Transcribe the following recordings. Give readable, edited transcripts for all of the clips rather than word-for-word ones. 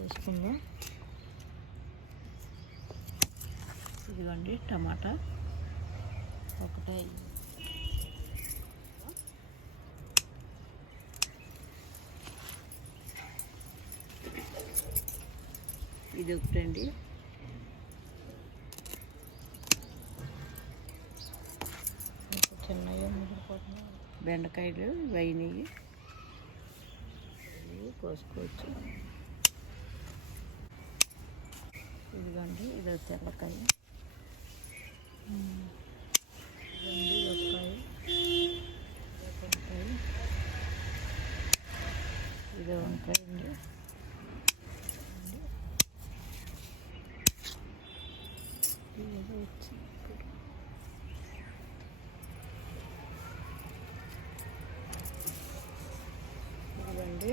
కోసుకుందాం. ఇదిగోండి టమాటా ఒకటే, ఇది ఒకటండి. చిన్నవి బెండకాయలు వైనవి కోసుకోవచ్చు. ఇదిగోండి ఇది తెల్లకాయ, వంకాయ, ఇది వంకాయ అండి. ఇదిగోండి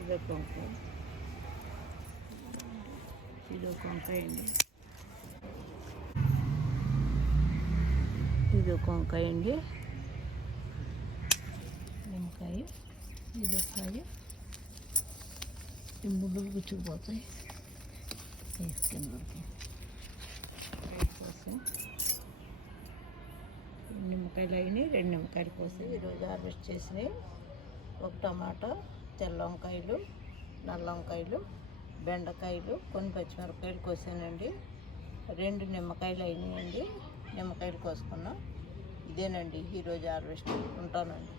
ఇదొక వంకాయ, ఇదొక వంకాయ అండి. ఇదొక వంకాయ అండి, నిమ్మకాయ, ఇదొకాయ. ఈ ముళ్ళులు గుచ్చుకుపోతాయి వేసుకుని వరకు కోసం నిమ్మకాయలు అయినాయి. 2 నిమ్మకాయలు కోసం ఈరోజు హార్వెస్ట్ చేసినాయి. ఒక టమాటా, తెల్ల వంకాయలు, నల్ల వంకాయలు, బెండకాయలు, కొన్ని పచ్చిమిరపకాయలు కోసానండి. 2 నిమ్మకాయలు అయినాయండి. నిమ్మకాయలు కోసుకున్నాం. ఇదేనండి ఈరోజు హార్వెస్ట్. ఉంటానండి.